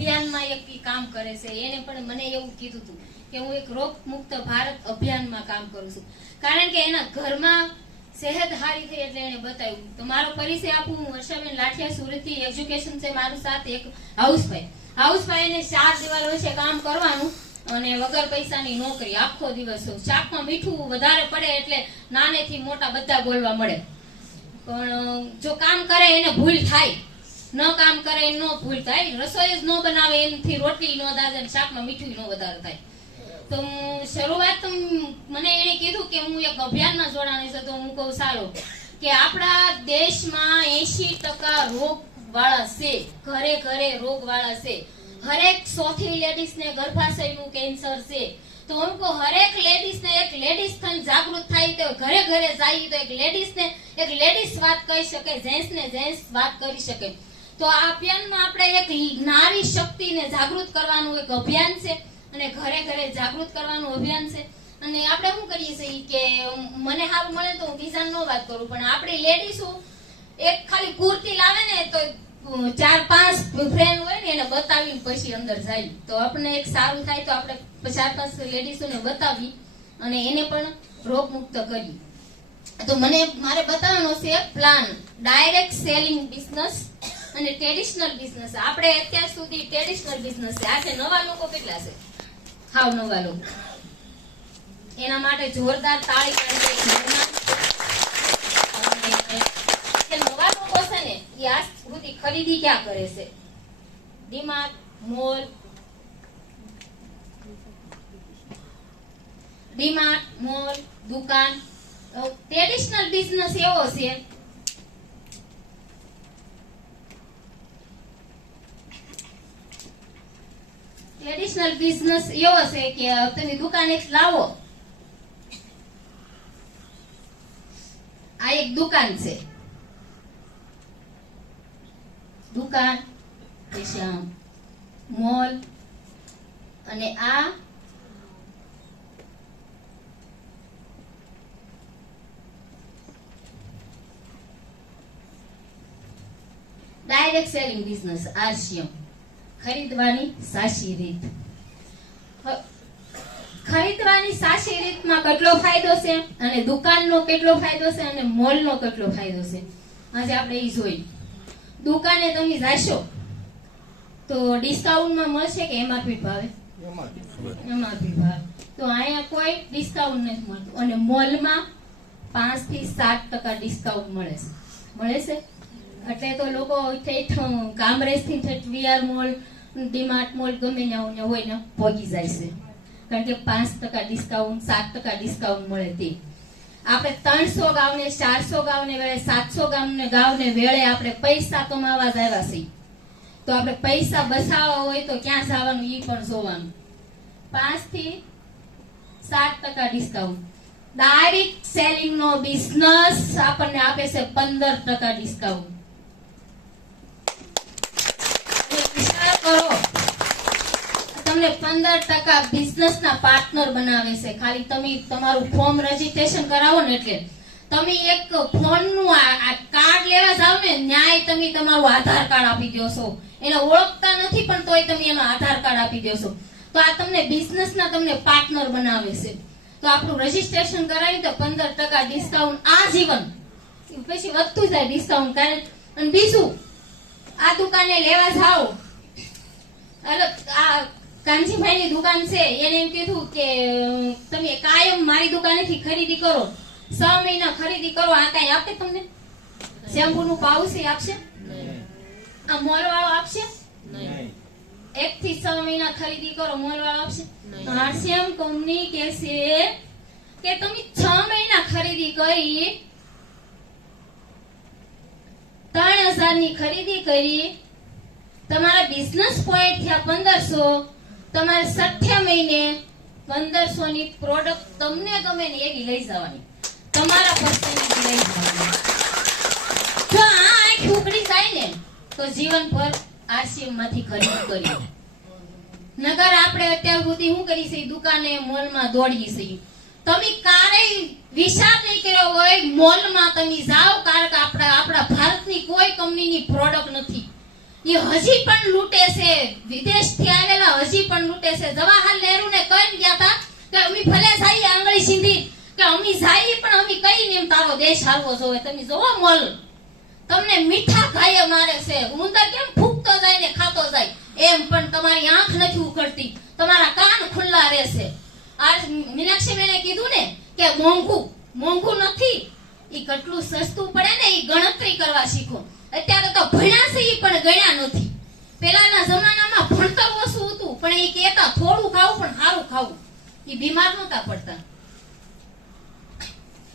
અભિયાનમાં એક કામ કરે છે. એને પણ મને એવું કીધું હતું કે હું એક રોગ મુક્ત ભારત અભિયાનમાં કામ કરું છું, કારણ કે એના ઘરમાં સેહત સારી થઈ એટલે એને બતાવ્યું. તો મારો પરિચય આપું, હું વર્ષાબેન લાઠિયા, સુરતથી. એજ્યુકેશન છે મારું સાથે. એક હાઉસવાઈફ એને 4 દિવાલ વચ્ચે કામ કરવાનું અને વગર પૈસાની નોકરી, આખો દિવસ. શાકમાં મીઠું વધારે પડે એટલે નાનેથી મોટા બધા બોલવા મળે, પણ જો કામ કરે એને ભૂલ થાય, ન કામ કરે એને ન ભૂલ થાય. રસોઈ જ ન બનાવે એનાથી રોટલી ન દાદા, શાકમાં મીઠું ન વધારે થાય. તો શરૂઆત મને એને કીધું કે હું એક અભિયાનમાં જોડાણી છું. તો હું કહું સારું કે આપણા દેશમાં 80% રોગ વાળા છે, ઘરે ઘરે રોગ વાળા છે. હરેક 100 લેડીઝને ગર્ભાશયનું કેન્સર છે. તો હું કહું હરેક લેડીઝને એક લેડીઝ થઈને જાગૃત થાય તો ઘરે ઘરે જાય તો એક લેડીઝ વાત કહી શકે, જેન્ટ્સને જેન્ટ્સ વાત કરી શકે. તો આ અભિયાનમાં આપણે એક નારી શક્તિને જાગૃત કરવાનું એક અભિયાન છે અને ઘરે ઘરે જાગૃત કરવાનું અભિયાન છે. અને આપણે શું કરીએ છીએ કે મને સારું મળે તો હું બીજાને ન વાત કરું, પણ આપણી લેડીઝો એક ખાલી કુર્તી લાવે ને તો 4-5 ફ્રેન્ડ હોય ને એને બતાવીને પછી અંદર જાય. તો આપણને એક સારું થાય તો આપણે 4-5 લેડીઝોને બતાવી અને એને પણ રોગ મુક્ત કરી. તો મારે બતાવવાનો છે પ્લાન, ડાયરેક્ટ સેલિંગ બિઝનેસ અને ટ્રેડિશનલ બિઝનેસ. આપણે અત્યાર સુધી ટ્રેડિશનલ બિઝનેસ છે. આજે નવા લોકો કેટલા છે? હાવ નવા લોકો. એના માટે જોરદાર તાળી પાડી. નવા લોકો છે ને એ આજ સુધી ખરીદી ક્યાં કરે છે? ડીમાર્ટ, મોલ, દુકાન. ટ્રેડિશનલ બિઝનેસ એવો છે કે તમે દુકાને લાવો. આ એક દુકાન છે, દુકાન મોલ, અને આ ડાયરેક્ટ સેલિંગ બિઝનેસ. આરસીએમ, ખરીદવાની સાચી રીત. ખરીદવાની સાચી રીતમાં કેટલો ફાયદો છે અને દુકાનનો કેટલો ફાયદો છે અને મોલનો કેટલો ફાયદો છે આજે આપણે એ જોઈ. દુકાને તમે જાશો તો ડિસ્કાઉન્ટમાં મળશે કે એમઆરપી ભાવે? એમઆરપી ભાવ. તો અહીંયા કોઈ ડિસ્કાઉન્ટ નથી મળતું. અને મોલમાં 5 થી 7% ડિસ્કાઉન્ટ મળે છે. એટલે તો લોકો કામરેજ થી વીઆર મોલ, ડીમાર્ટ મોલ ગમે ત્યાં હોય ને પહોંચી જાય છે, કારણ કે 5% ડિસ્કાઉન્ટ, 7% ડિસ્કાઉન્ટ મળે. તે આપણે 300 ગામને, 400 ગામને વેળે, 700 ગામને વેળે આપણે પૈસા કમાવા જ આવ્યા છીએ. તો આપણે પૈસા બચાવવા હોય તો ક્યાં જવાનું એ પણ જોવાનું. 5 થી 7% ડિસ્કાઉન્ટ. ડાયરેક્ટ સેલિંગ નો બિઝનેસ આપણને આપે છે 15% ડિસ્કાઉન્ટ. તમને 15% બિઝનેસ ના પાર્ટનર બનાવે છે. ખાલી તમે તમારું ફોર્મ રજીસ્ટ્રેશન કરાવો ને એટલે તમે એક ફોન નું આ કાર્ડ લેવા જાવ ને, ન્યાય તમે તમારું આધાર કાર્ડ આપી દો છો. એને ઓળખતા નથી પણ તોય તમે એનો આધાર કાર્ડ આપી દો છો. તો આ તમને બિઝનેસ ના તમને પાર્ટનર બનાવે છે. તો આપણું રજીસ્ટ્રેશન કરાવી તો 15% ડિસ્કાઉન્ટ આજીવન, પછી વધતું જાય ડિસ્કાઉન્ટ. અને બીજું, આ દુકાને લેવા જાઓ, આ કાનજીભાઈ ની દુકાન છે, એને એમ કીધું કે તમે કાયમ મારી દુકાનેથી ખરીદી કરો, 6 મહિના ખરીદી કરો. આ કઈ આપે તમને? શેમ્પુ નું પાઉચ આપશે? આ મોલ વાળો આપશે? 1 થી 6 મહિના ખરીદી કરો, મોલ વાળો આપશે? આરસીએમ કંપની કે છે કે તમે 6 મહિના ખરીદી કરી, 3000 ની ખરીદી કરી, તમારા બિઝનેસ પોઈન્ટ થયા 1500, તમારે 6 મહિને 1500 ની પ્રોડક્ટ તમને ગમે ને એવી લઈ જવાની, તમારા પર્સેન્ટ લઈ જવાની. જો આ આંખ ઉકળી જાય ને તો જીવનભર આરસીએમ માંથી ખરીદી કરી. નગર આપણે અત્યાર સુધી શું કરી છે? દુકાને, મોલમાં દોડીએ છીએ. તમે ક્યારેય વિચાર નહીં કર્યો હોય મોલમાં તમે જાઓ, કારણ કે આપણા ભારતની કોઈ કંપનીની પ્રોડક્ટ નથી. એ હજી પણ લૂંટે છે, વિદેશથી આવેલા હજી પણ લૂંટે છે. જવાહરલાલ નહેરુને કઈ ગયા હતા કે અમે ભલે જઈએ આંગળી સીંધી કે અમે જઈએ પણ અમે કઈ ને એમ તારો દેશ હાલવો જોવે. તમે જોવો મોલ તમને મીઠા ખાઈએ મારે છે, ઉંદર કેમ ફૂંકતો જાય ને ખાતો જાય એમ, પણ તમારી આંખ નથી ઉઘડતી, તમારા કાન ખુલ્લા રહેશે. આજ મીનાક્ષીબેને કીધું ને કે મોંઘું નથી, ઈ કેટલું સસ્તું પડે ને ઈ ગણતરી કરવા શીખો. અત્યારે તો ભણ્યા છે ઈ પણ ગણ્યા નથી. પેલાના જમાનામાં ભણતર ઓછું હતું પણ ઈ કહેતા થોડું ખાવું પણ સારું ખાવું, ઈ બીમાર નહોતા પડતા.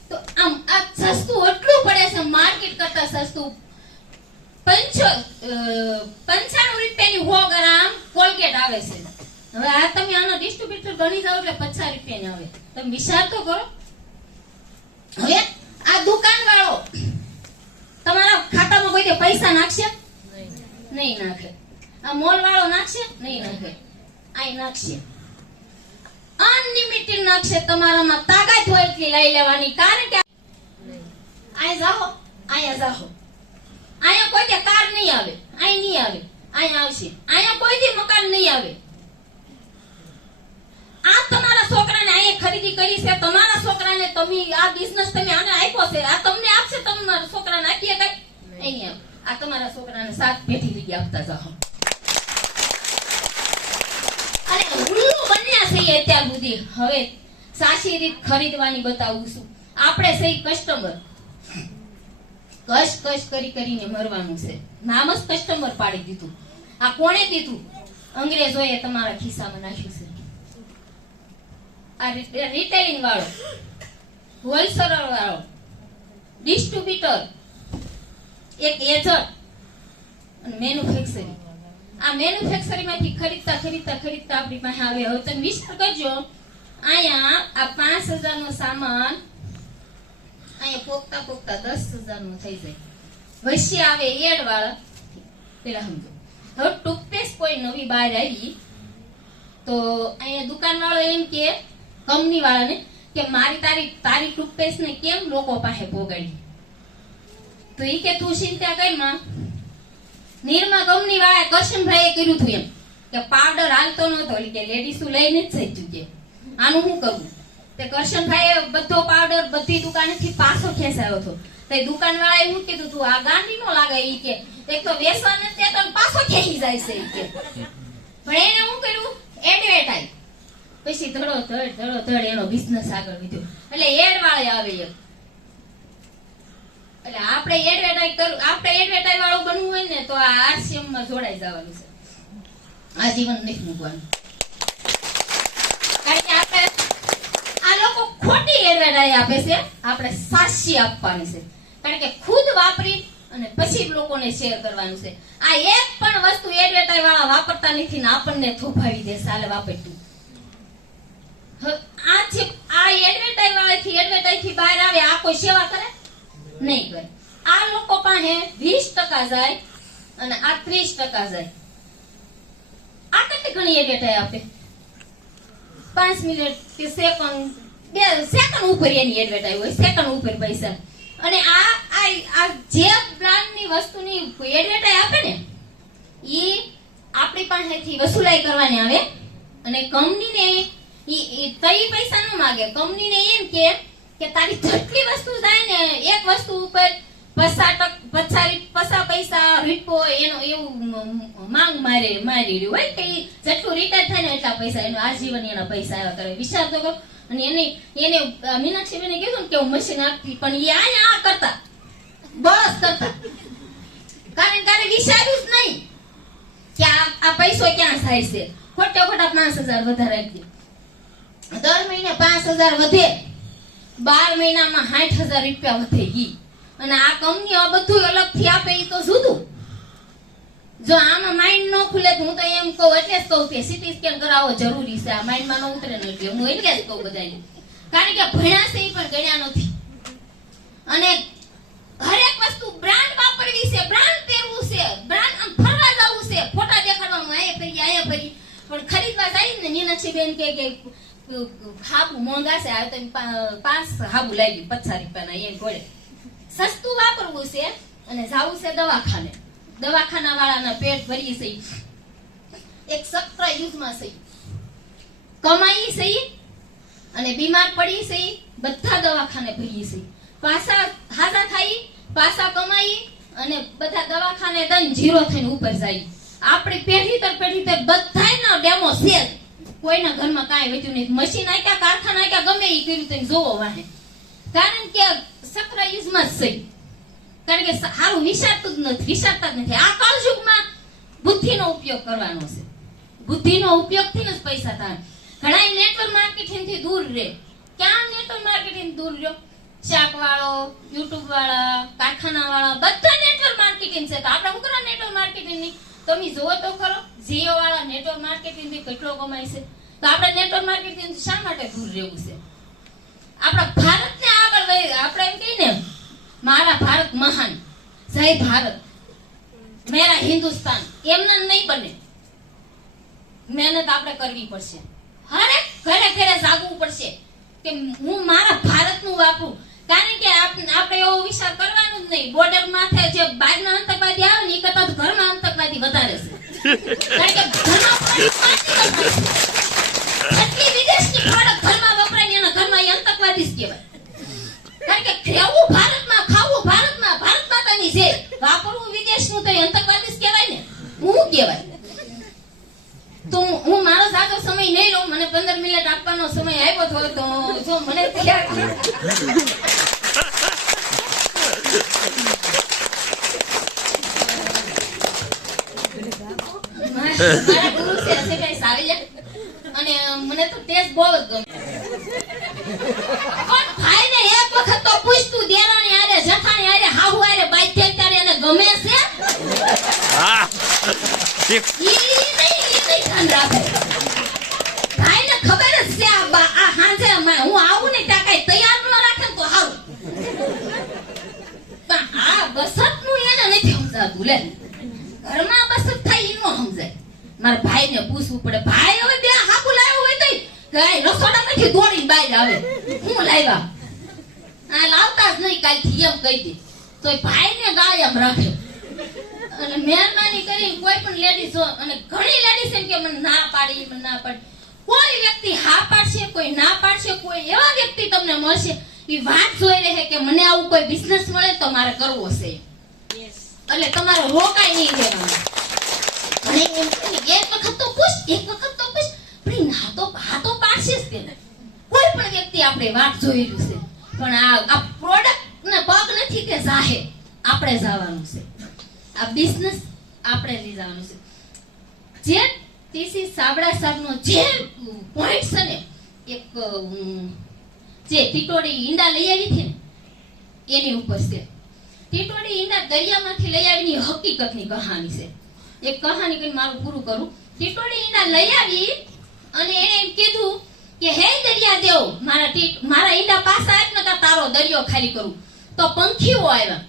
તો આમ આ સસ્તું એટલું પડે છે, માર્કેટ કરતા સસ્તું. 95 રૂપિયાની 100 ગ્રામ કોલગેટ આવે છે. હવે આ તમે આનો ડિસ્ટ્રીબ્યુટર ગણી જાવ એટલે 50 રૂપિયાની આવે. તમે વિચાર તો કરો. હવે આ દુકાન વાળો તમારા ખાતામાં કોઈ દે પૈસા નાખશે? નહીં નાખે. આ મોલ વાળો નાખશે? નહીં નાખે. આઈ નાખશે, અનલિમિટેડ નાખશે. તમારામાં તાકાત હોય એટલી લઈ લેવાની. કારણ કે આય જાઓ, અહીંયા જાઓ, અહીંયા કોઈ દે કાર નહીં આવે, અહીં નહીં આવે, અહીંયા આવશે. અહીંયા કોઈ દે મકાન નહીં આવે. આ તમારા છોકરાને અહીંયા ખરીદી કરી છે, તમારા છોકરાને તમે આ બિઝનેસ તમે આને આપ્યો છે, આ તમને આપશે, તમારા છોકરાને આપીએ કઈ અહીંયા. આ તમારા છોકરાને 7 પેઢી લઈ આપતા જાઓ. અને ઉલ્લુ બન્યા છે અત્યાર સુધી. હવે સાચી રીત ખરીદવાની બતાવું છું. આપણે સહી કસ્ટમર કશ કરીને મરવાનું છે. નામ જ કસ્ટમર પાડી દીધું. આ કોણે દીધું? અંગ્રેજોએ તમારા ખિસ્સામાં નાખ્યું છે. આ રિટેલિંગ વાળો, હોલસેલર વાળો, ડિસ્ટ્રીબ્યુટર, એક એજન્ટ અને મેન્યુફેક્ચરિંગ. આ મેન્યુફેક્ચરિંગ માંથી ખરીદતા આપણી પાસે આવે. હવે તમે વિચાર કરજો, અહીંયા આ 5000 નો સામાન અહીંયા પોકતા 10,000 નો થઈ જાય. વચ્ચે આવે એડ વાળા. પેલા સમજો, હવે ટૂથપેસ્ટ કોઈ નવી બહાર આવી તો અહીંયા દુકાન વાળો એમ કે કંપની વાળાને કે તારી ટૂથપેસ્ટ ને કેમ લોકો પાસે પોગાડી? તો ઈ કે તું ચિંતા કર માં. નિરમા કંપની વાળા કરશનભાઈએ કર્યું હતું એમ કે પાવડર હાલતો નતો, કે લેડીઝ લઈને જ જઈ કે આનું શું કરવું? તે કરશનભાઈએ બધો પાવડર બધી દુકાનેથી પાછો ખેંચાયો હતો. તે દુકાન વાળાએ શું કીધું, તું આ ગાંડી નો લાગે ઈ કે, એક તો વેસવા ને તે તો પાછો ખેંચી જાય છે ઈ કે. પણ એને શું કર્યું? એડવર્ટાઈઝ. પછી ધડો એનો બિઝનેસ આગળ વધ્યો. એટલે એડ વાળે આવે એમ. એટલે આપણે એડવર્ટાઈઝ વાળો બનવું હોય ને તો આ આરસીએમ માં જોડાઈ જવાનું છે. આજીવન નહીં મૂકવાનું. કારણ કે આપણે આ લોકો ખોટી એડવર્ટાઈઝ આપે છે, આપણે સાચી આપવાની છે. કારણ કે ખુદ વાપરી અને પછી લોકોને શેર કરવાનું છે. આ એક પણ વસ્તુ એડવર્ટાઈઝ વાળા વાપરતા નથી ને આપણને થોભાવી દે સાલે વાપરતું. આ એડવર્ટાઈઝ વાળાથી એડવર્ટાઈઝ બહાર આવે, આ કોઈ સેવા કરે? નહીં કરે. આ લોકો પાસે 20% જાય અને આ 30% જાય. આ કેટલી ઘણી એડવર્ટાઈઝ આપે? 5 મિનિટ કે સેકન્ડ, 2 સેકન્ડ ઉપર એની એડવર્ટાઈઝ હોય, સેકન્ડ ઉપર પૈસા. અને આ જે બ્રાન્ડની વસ્તુની એડવર્ટાઈઝ આપે ને ઈ આપણી પાસેથી વસૂલાઈ કરવાની આવે. અને કંપનીને ઈ તઈ પૈસા ન માંગે. કંપનીને એમ કે તારી જેટલી વસ્તુ જાય ને એક વસ્તુ ઉપર 50 પૈસા રીટો એનો એવું માંગ મારી રહ્યું હોય કે જેટલું રિટાયર થાય ને એટલા પૈસા એનો આજીવન એના પૈસા આવ્યા કરે. વિચાર તો કરો. અને એને મીનાક્ષીબેને કીધું ને કે હું મશીન આપતી, પણ એ આ કરતા બસ કરતા. કારણ વિચાર્યું જ નહીં કે આ પૈસો ક્યાં જાય છે. ખોટા 5000 વધારે આપી. દર મહિને 5000 વધે, 12 મહિનામાં 60000 રૂપિયા વધે ગઈ. અને આ કંપનીઓ બધું અલગથી આપે એ તો જુદું. જો આમાં માઇન્ડ ન ખુલે તો હું તો એમ કહું, એટલે જ કહું કે સીટી સ્કેન કરાવવો જરૂરી છે. આ માઇન્ડમાં ન ઉતરે ને એટલે હું એટલે જ કહું બધાને. કારણ કે ભણ્યા છે એ પણ ગણ્યા નથી. અને હરેક વસ્તુ બ્રાન્ડ વાપરવી છે, બ્રાન્ડ પહેરવું છે, બ્રાન્ડ આમ ફરવા જવું છે, ફોટા દેખાડવાનું અહીંયા ફરી. પણ ખરીદવા જાય ને મીનાક્ષીબેન કે હાબુ મોંઘા છે, આ તો 5 હાબુ લાગી 50 રૂપિયાના એમ પડે. સસ્તું વાપરવું છે અને જાવું છે દવાખાને. દવાખાના વાળાના પેટ ભરી છે, એક સક્ર યુગમાં છે, કમાઈ છે અને બીમાર પડી છે, બધા દવાખાને ભરી છે, પાછા હાજા થાય, પાછા કમાઈ અને બધા દવાખાને દન જીરો થઈને ઉપર જાય. આપણી પેઢી તર બધાયનો ડેમો છે, કોઈના ઘરમાં કાંઈ વધ્યું નહીં, મશીન આક્યા, કારખાના આક્યા, ગમે એ કર્યું તમે જોવો વાહે, કારણ કે સક્ર યુગમાં જ છે, કારણ કે સારું વિચારતા જ નથી. આ કળયુગમાં બુદ્ધિનો ઉપયોગ કરવાનો છે, બુદ્ધિનો ઉપયોગથી જ પૈસા થાય. ઘણા નેટવર્ક માર્કેટિંગ થી દૂર રહે. ક્યાં નેટવર્ક માર્કેટિંગ દૂર રહ્યો? શાક વાળો, યુટ્યુબ વાળા, કારખાના વાળા, બધા નેટવર્ક માર્કેટિંગ છે. તો આપણે શું કરવા નેટવર્ક માર્કેટિંગ ની? તમે જોવો તો ખરો, જીઓ વાળા નેટવર્ક માર્કેટિંગ થી કેટલો કમાય છે. તો આપણે નેટવર્ક માર્કેટિંગ શા માટે દૂર રહેવું છે? આપણા ભારતને આગળ વધી, આપણે એમ કહીને મારા ભારત મહાન, જય ભારત, મેરા હિન્દુસ્તાન, એમને નહીં બને. મહેનત આપણે કરવી પડશે, હરેક ઘરે ઘરે જાગવું પડશે કે હું મારા ભારતનું વાપરું. કારણ કે આપણે એવો વિચાર કરવાનો જ નહીં. બોર્ડર માથે જે બહારના આતંકવાદી આવે ને એ કરતા ઘરમાં આતંકવાદી વધારે છે, કારણ કે ઘરમાં એટલી વિદેશની પ્રોડક્ટ ઘરમાં વપરાય ને એના ઘરમાં એ આતંકવાદી જ કહેવાય. કારણ કે રહેવું ભારતમાં, ખાવું ભારતમાં, ભારત માતાની છે, વાપરવું વિદેશનું તો આતંકવાદી જ કહેવાય ને. હું કહેવાય તો હું મારો સાચો સમય નહીં લઉં. મને 15 મિનિટ આપવાનો સમય આવ્યો તો જો મને તૈયાર મારા ગુરુ છે હસેભાઈ સાવલિયા, અને મને તો ટેસ્ટ બહુ જ ગમે. પણ ભાઈને એક વખત તો પૂછતું, દેરાણી આરે, જઠાણી આરે, હાહુ આરે બાધ્ય ત્યારે એને ગમે છે? હા, ભાઈને ખબર જ છે આ હાંજે હું આવું ને ત્યાં કઈ તૈયાર ન રાખે તો હારું. પણ આ બસત નું એને નથી સમજાતું. લે ઘરમાં બસત થાય એ ન સમજાય. મારા ભાઈ ને પૂછવું પડે, ભાઈ હવે બે હાબુ લાવ્યો હોય તો કઈ રસોડા નથી દોડીને બહાર આવે, હું લાવ્યા? આ લાવતા જ નહીં કાલથી એમ કહી દે તો ભાઈ ને ગાયમ રાખે. અને મહેરબાની કરીને કોઈ પણ લેડીઝ, અને ઘણી લેડીઝ એમ કે મને ના પાડી, મને ના પાડી. કોઈ વ્યક્તિ હા પાડશે, કોઈ ના પાડશે, કોઈ એવા વ્યક્તિ તમને મળશે એ વાત જોઈ રહે કે મને આવું કોઈ બિઝનેસ મળે તો મારે કરવો છે, એટલે તમારે રોકાઈ નહીં દેવાનું. અને એક વખત તો પૂછ, એક વખત તો પૂછ, પણ હા તો પાડશે જ તેને. કોઈ પણ વ્યક્તિ આપણે વાત જોઈ રહ્યું છે, પણ આ પ્રોડક્ટ ને પગ નથી કે જાહે, આપણે જવાનું છે. આ બિઝનેસ આપણે લઈ જવાનું છે. જે ટીસી સાબડા સાહેબનો જે પોઈન્ટ છે ને, એક જે ટીટોડી ઈંડા લઈ આવી હતી ને એની ઉપર છે. ટીટોડી ઈંડા દરિયામાંથી લઈ આવીની હકીકતની કહાની છે. એક કહાની કઈ મારું પૂરું કરું. ટીટોડી ઈંડા લઈ આવી અને એને એમ કીધું કે હે દરિયા દેવ, મારા ઈંડા પાછા આપ નકર તારો દરિયો ખાલી કરું. તો પંખીઓ આવ્યા.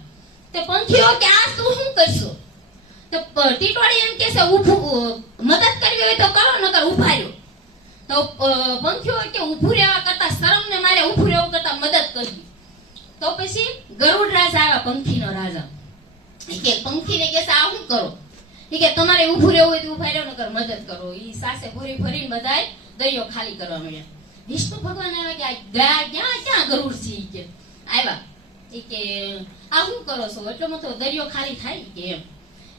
તે પંખીઓ કે આ તું શું કરશો? તો ટીટોડી એમ કે છે ઊભું મદદ કરવી હોય તો કરો, નકર ઊભા રહ્યો. તો પંખીઓ કે ઊભું રહેવા કરતા, શરમ ને મારે ઊભું રહેવું કરતા મદદ કરવી. તો પછી ગરુડ રાજા આવ્યા, પંખીનો રાજા. કે પંખીને કે આ શું કરો? એ કે તમારે ઊભું રહેવું હોય તો ઊભા રહ્યો, નકર મદદ કરો. ઈ સાસે ભરી ભરીને બધાય દરિયો ખાલી કરવા મળ્યા. વિષ્ણુ ભગવાન આવ્યા કે આ ક્યાં ગરુડ છે? ઈ કે આવ્યા. ઈ કે આ શું કરો છો? એટલો મોટો દરિયો ખાલી થાય કે એમ.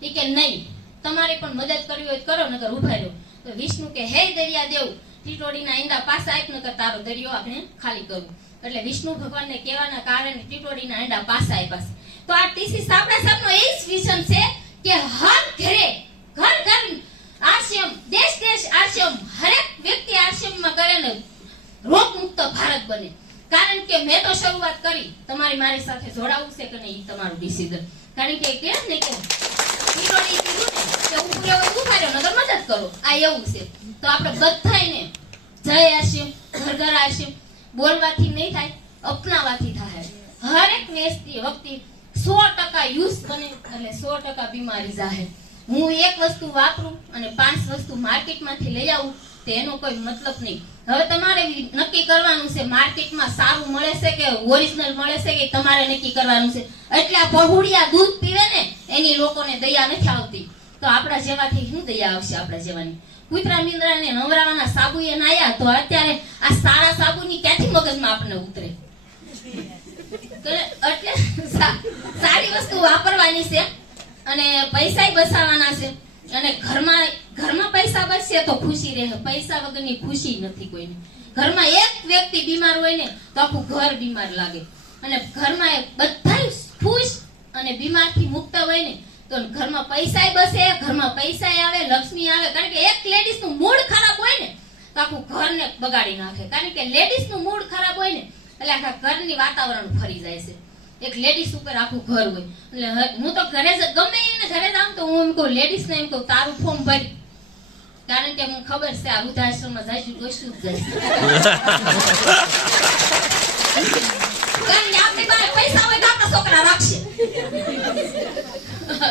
ઈ કે નહીં, તમારે પણ મદદ કરવી હોય તો કરો, નકર ઊભા રહ્યો. તો વિષ્ણુ કે હે દરિયા દેવ, ટીટોડીના ઈંડા પાછા આપ, નકર તારો દરિયો આપણે ખાલી કરવું. એટલે વિષ્ણુ ભગવાનને કહેવાના કારણે ટીટોડીના ઈંડા પાછા આપ્યા. તો આ ટીસી સાબડા સાહેબનો એ જ વિઝન છે કે હર ઘરે, ઘર ઘર આશ્રમ, દેશ દેશ આશ્રમ, હરેક વ્યક્તિ આશ્રમમાં કરે ને રોગ મુક્ત ભારત બને. કારણ કે મેં તો શરૂઆત કરી, તમારી મારી સાથે જોડાવું છે કે નહીં તમારું ડિસિઝન. કારણ કે કેમ ને કે ટીટોડી કીધું ને કે ઊભું રહેવું ઊભા રહ્યો, નકર મદદ કરો. આ એવું છે. તો આપણે બધાયને જય આશ્રમ, ઘર ઘર આશ્રમ બોલવાથી નહીં થાય, અપનાવાથી થાય. હરેક વ્યક્તિ 100% યુઝ બને એટલે 100% બીમારી જાહે. હું એક વસ્તુ વાપરું અને 5 વસ્તુ માર્કેટમાંથી લઈ આવું તો એનો કોઈ મતલબ નહીં. હવે તમારે નક્કી કરવાનું છે માર્કેટમાં સારું મળે છે કે ઓરિજિનલ મળે છે, કે તમારે નક્કી કરવાનું છે. એટલે આ પહોળિયા દૂધ પીવે ને એની લોકોને દયા નથી આવતી, તો આપણા જેવાથી શું દયા આવશે? આપણા જેવાની કૂતરા મીંદરાને નવરાવાના સાબુ એ નાયા, તો અત્યારે આ સારા સાબુની ક્યાંથી મગજમાં આપણને ઉતરે? એટલે સારી વસ્તુ વાપરવાની છે અને પૈસા બચાવવાના છે. અને ઘરમાં પૈસા બચશે તો ખુશી રહે. પૈસા વગરની ખુશી નથી કોઈને. ઘરમાં એક વ્યક્તિ બીમાર હોય ને તો આખું ઘર બીમાર લાગે. અને ઘરમાં બધા ખુશ અને બીમારથી મુક્ત હોય ને તો ઘરમાં પૈસા બસે, ઘરમાં પૈસા આવે, લક્ષ્મી આવે. કારણ કે એક લેડીઝ નું મૂડ ખરાબ હોય ને તો આખું ઘરને બગાડી નાખે. કારણ કે લેડીઝ નું મૂડ ખરાબ હોય ને એટલે આખા ઘરની વાતાવરણ ફરી જાય છે. એક લેડીઝ ઉપર આખું ઘર હોય. એટલે હું તો ઘરે જ ગમે એને ઘરે જાઉં તો હું એમ કહું, લેડીઝ ને એમ કહું તારું ફોર્મ ભરી. કારણ કે મને ખબર છે આ વૃદ્ધાશ્રમમાં જઈશું ગોશું જ જઈશ. કારણ કે આપણી પાસે પૈસા હોય તો આપણા છોકરા રાખશે.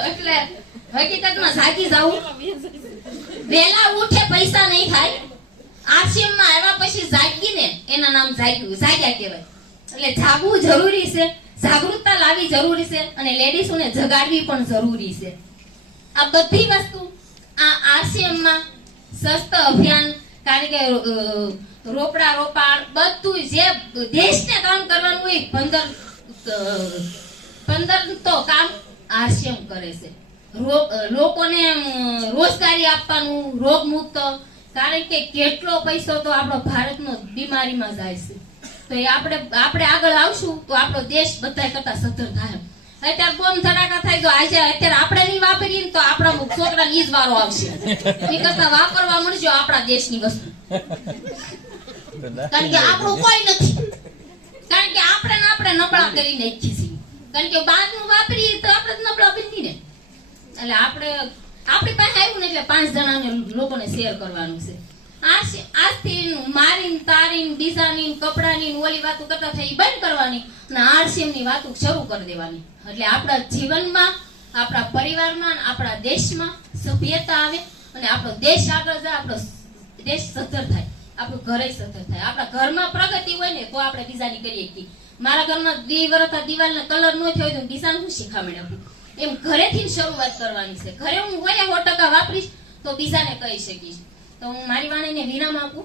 એટલે હકીકતમાં જાગી જાવું. વેલા ઉઠે પૈસા નહીં થાય. આશ્રમમાં આવ્યા પછી જાગીને એના નામ જાગ્યા કહેવાય. એટલે જાગવું જરૂરી છે, જાગૃતતા લાવવી જરૂરી છે અને લેડીઝોને જગાડવી પણ જરૂરી છે. આ બધી વસ્તુ આ આશ્રમમાં સ્વસ્થ અભિયાન, કારણ કે રોપડા રોપાણ બધું જે દેશને કામ કરવાનું હોય 15 તો કામ આશ્રમ કરે છે. લોકોને રોજગારી આપવાનું, રોગ મુક્ત. કારણ કે કેટલો પૈસો તો આપણો ભારતનો બીમારીમાં જાય છે. તો એ આપણે આગળ આવશું તો આપણો દેશ બધા કરતા સદ્ધર થાય. અત્યારે બોમ્બ ધડાકા થાય તો આજે અત્યારે આપણે નહીં વાપરીએ તો આપણા છોકરાને ઈ જ વારો આવશે. એ કરતા વાપરવા મળજો આપણા દેશની વસ્તુ. કારણ કે આપણું કોઈ નથી. કારણ કે આપણે નબળા કરી નાખીએ છીએ. કારણ કે બહારનું વાપરીએ તો આપણે નબળા બની ને. એટલે આપણી પાસે આવ્યું ને એટલે 5 જણાને લોકોને શેર કરવાનું છે. આજથી મારીને તારીને બીજાની કપડાની ઓલી વાતો કરતા થઈ બંધ કરવાની અને આરસીએમની વાતો શરૂ કરી દેવાની. એટલે આપણા જીવનમાં, આપણા પરિવારમાં, આપણા દેશમાં સભ્યતા આવે અને આપણો દેશ આગળ જાય, આપણો દેશ સદ્ધર થાય, આપણું ઘરે સદ્ધર થાય. આપણા ઘરમાં પ્રગતિ હોય ને તો આપણે બીજાની કરીએ કે મારા ઘરમાં 2 વર્ષ દિવાલનો કલર ન થયો તો બીજાને શું શીખામણ આપું? એમ ઘરેથી શરૂઆત કરવાની છે. ઘરે હું 100% વાપરીશ તો બીજાને કહી શકીશ. તો હું મારી વાણીને વિરામ આપું.